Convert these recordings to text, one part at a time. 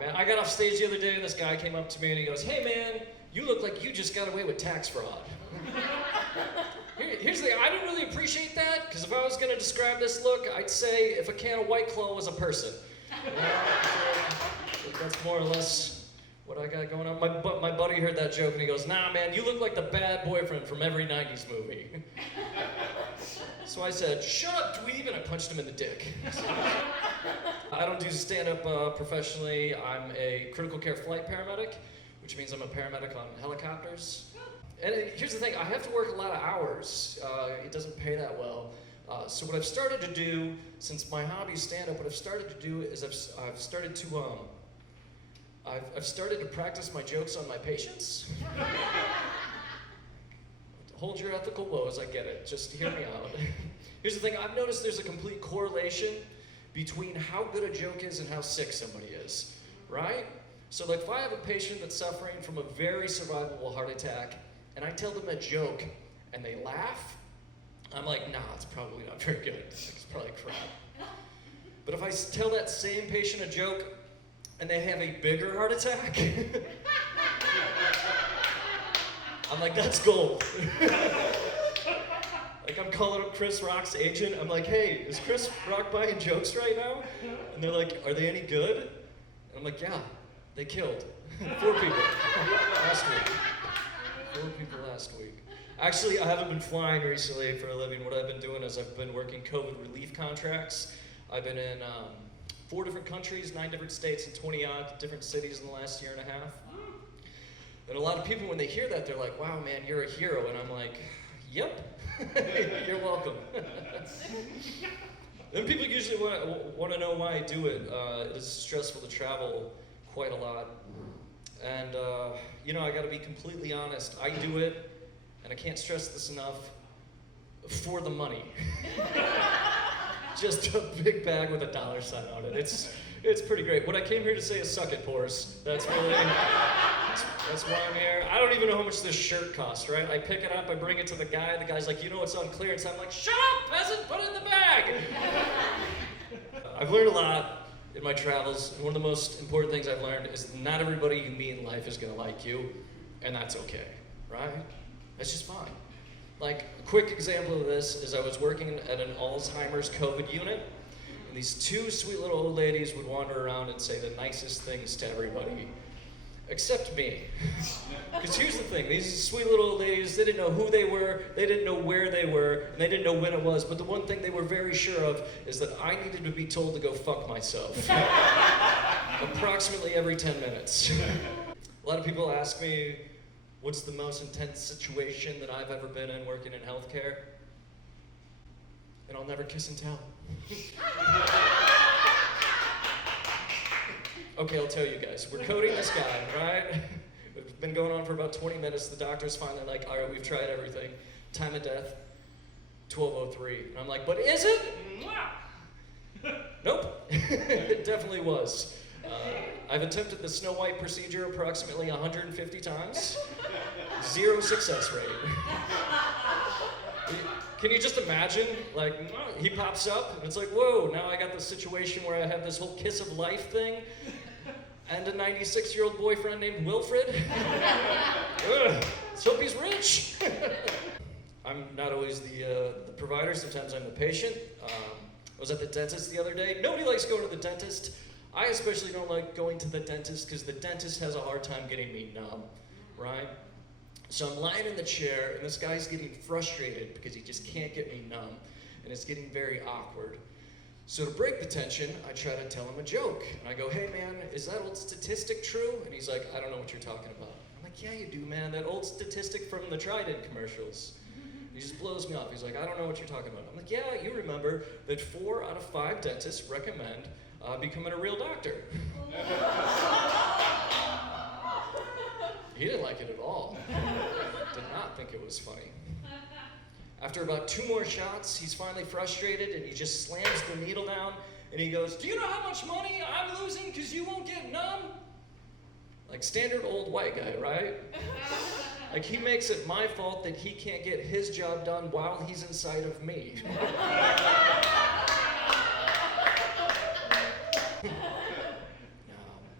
man. I got off stage the other day and this guy came up to me and he goes, hey man, you look like you just got away with tax fraud. Here's the thing, I didn't really appreciate that, because if I was going to describe this look, I'd say if a can of White Claw was a person. That's more or less what I got going on. My buddy heard that joke and he goes, nah man, you look like the bad boyfriend from every 90s movie. So I said, shut up dweeb, and I punched him in the dick. I don't do stand-up professionally. I'm a critical care flight paramedic, which means I'm a paramedic on helicopters. And here's the thing, I have to work a lot of hours. It doesn't pay that well. So what I've started to do, since my hobby is stand-up, what I've started to do is I've started to practice my jokes on my patients. Hold your ethical woes, I get it. Just hear me out. Here's the thing, I've noticed there's a complete correlation between how good a joke is and how sick somebody is, right? So like if I have a patient that's suffering from a very survivable heart attack, and I tell them a joke, and they laugh, I'm like, nah, it's probably not very good. It's probably crap. But if I tell that same patient a joke, and they have a bigger heart attack, I'm like, that's gold. Like I'm calling up Chris Rock's agent, I'm like, hey, is Chris Rock buying jokes right now? And they're like, are they any good? And I'm like, yeah, they killed 4 people last week. 4 people last week. Actually, I haven't been flying recently for a living. What I've been doing is I've been working COVID relief contracts. I've been in 4 different countries, 9 different states, and 20-odd different cities in the last year and a half. And a lot of people, when they hear that, they're like, wow, man, you're a hero. And I'm like, yep, you're welcome. Then people usually want to know why I do it. It is stressful to travel quite a lot. And, you know, I gotta be completely honest. I do it, and I can't stress this enough, for the money. Just a big bag with a $ sign on it. It's pretty great. What I came here to say is suck it, Boris. That's really, that's why I'm here. I don't even know how much this shirt costs, right? I pick it up, I bring it to the guy's like, you know it's on clearance. I'm like, shut up, peasant, put it in the bag. I've learned a lot in my travels, and one of the most important things I've learned is not everybody you meet in life is gonna like you, and that's okay, right? That's just fine. Like, a quick example of this is I was working at an Alzheimer's COVID unit, and these 2 sweet little old ladies would wander around and say the nicest things to everybody, except me. Because here's the thing, these sweet little old ladies, they didn't know who they were, they didn't know where they were, and they didn't know when it was, but the one thing they were very sure of is that I needed to be told to go fuck myself. Approximately every 10 minutes. A lot of people ask me, what's the most intense situation that I've ever been in working in healthcare? And I'll never kiss and tell. Okay, I'll tell you guys. We're coding this guy, right? It's been going on for about 20 minutes. The doctor's finally like, all right, we've tried everything. Time of death, 12:03. And I'm like, but is it? Nope. It definitely was. I've attempted the Snow White procedure approximately 150 times. 0 success rate. Can you just imagine, like, he pops up, and it's like, whoa, now I got this situation where I have this whole kiss of life thing, and a 96-year-old boyfriend named Wilfred. Let's hope he's rich. I'm not always the provider, sometimes I'm the patient. I was at the dentist the other day. Nobody likes going to the dentist. I especially don't like going to the dentist because the dentist has a hard time getting me numb, right? So I'm lying in the chair, and this guy's getting frustrated because he just can't get me numb, and it's getting very awkward. So to break the tension, I try to tell him a joke. And I go, hey man, is that old statistic true? And he's like, I don't know what you're talking about. I'm like, yeah you do, man, that old statistic from the Trident commercials. He just blows me off. He's like, I don't know what you're talking about. I'm like, yeah, you remember that 4 out of 5 dentists recommend becoming a real doctor. He didn't like it at all. Did not think it was funny. After about 2 more shots, he's finally frustrated and he just slams the needle down and he goes, do you know how much money I'm losing because you won't get numb? Like standard old white guy, right? Like he makes it my fault that he can't get his job done while he's inside of me.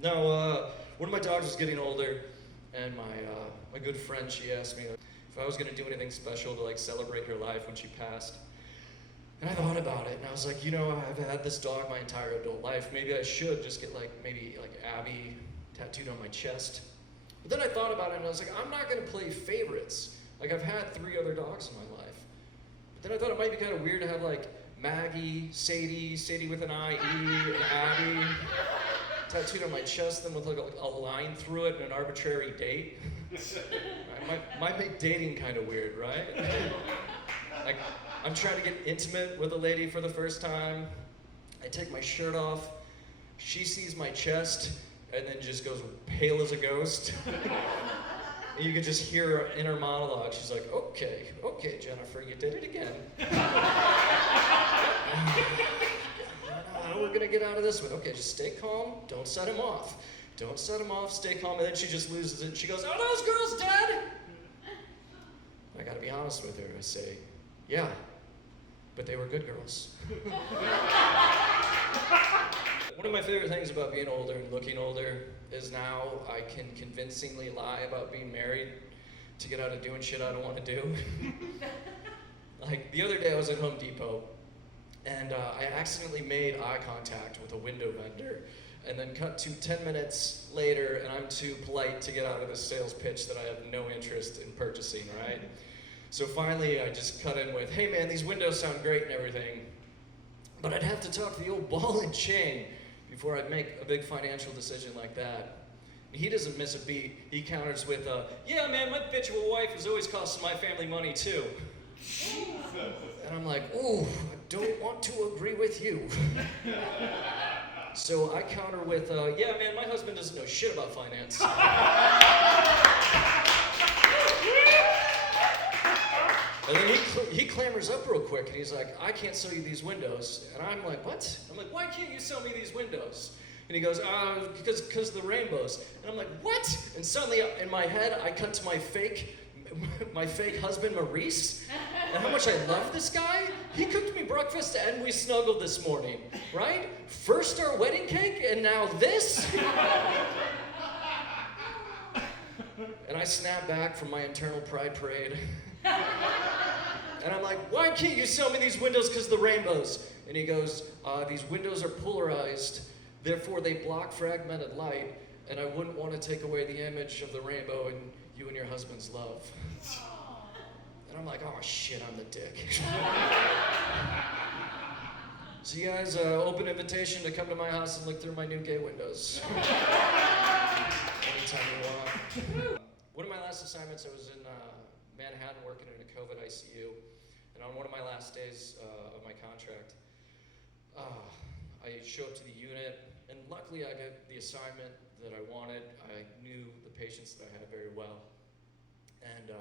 No, one of my dogs was getting older, and my good friend, she asked me if I was gonna do anything special to like celebrate her life when she passed. And I thought about it, and I was like, you know, I've had this dog my entire adult life. Maybe I should just get maybe Abby tattooed on my chest. But then I thought about it, and I was like, I'm not gonna play favorites. Like, I've had 3 other dogs in my life. But then I thought it might be kind of weird to have like Maggie, Sadie with an I-E, and Abby tattooed on my chest, then with like a line through it and an arbitrary date. Might make dating kind of weird, right? Like, I'm trying to get intimate with a lady for the first time. I take my shirt off. She sees my chest and then just goes pale as a ghost. And you can just hear her inner monologue. She's like, okay, Jennifer, you did it again. We're gonna get out of this one. Okay, just stay calm. Don't set him off. Don't set him off. Stay calm. And then she just loses it. She goes, "Are those girls dead?" I gotta be honest with her. I say, "Yeah, but they were good girls." One of my favorite things about being older and looking older is now I can convincingly lie about being married to get out of doing shit I don't want to do. Like the other day I was at Home Depot and I accidentally made eye contact with a window vendor and then cut to 10 minutes later and I'm too polite to get out of this sales pitch that I have no interest in purchasing, right? So finally I just cut in with, "Hey man, these windows sound great and everything, but I'd have to talk to the old ball and chain before I'd make a big financial decision like that." And he doesn't miss a beat. He counters with, "Yeah man, my bitch of a wife is always costing my family money too." And I'm like, "Ooh, I don't want to agree with you." So I counter with, "Yeah man, my husband doesn't know shit about finance." And then he clambers up real quick and he's like, "I can't sell you these windows." And I'm like, "What?" I'm like, "Why can't you sell me these windows?" And he goes, because of the rainbows." And I'm like, "What?" And suddenly in my head, I cut to my fake husband, Maurice, and how much I love this guy. He cooked me breakfast and we snuggled this morning, right? First our wedding cake and now this? And I snap back from my internal pride parade. And I'm like, "Why can't you sell me these windows because of the rainbows?" And he goes, "These windows are polarized, therefore they block fragmented light, and I wouldn't want to take away the image of the rainbow in you and your husband's love." And I'm like, "Oh shit, I'm the dick." So you guys, open invitation to come to my house and look through my new gay windows. Anytime you want. One of my last assignments, I was in Manhattan working in a COVID ICU, and on one of my last days of my contract, I show up to the unit, and luckily I got the assignment that I wanted. I knew the patients that I had very well, and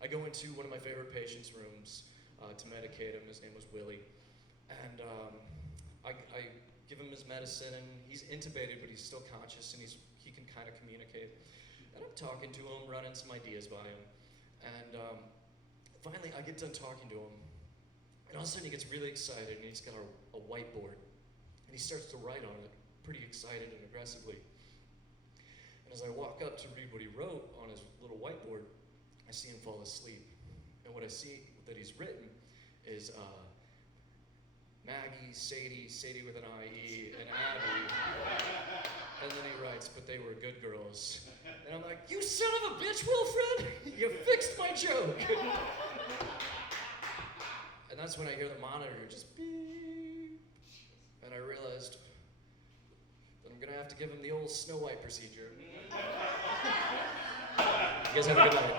I go into one of my favorite patients' rooms to medicate him. His name was Willie, and I give him his medicine, and he's intubated, but he's still conscious, and he can kind of communicate. And I'm talking to him, running some ideas by him. And finally, I get done talking to him, and all of a sudden he gets really excited, and he's got a whiteboard, and he starts to write on it, pretty excited and aggressively. And as I walk up to read what he wrote on his little whiteboard, I see him fall asleep. And what I see that he's written is Maggie, Sadie with an I-E, and Abby. And then he writes, "But they were good girls." And I'm like, "You son of a bitch, Wilfred! You fixed my joke!" And that's when I hear the monitor just beep. And I realized that I'm gonna have to give him the old Snow White procedure. You guys have a good night.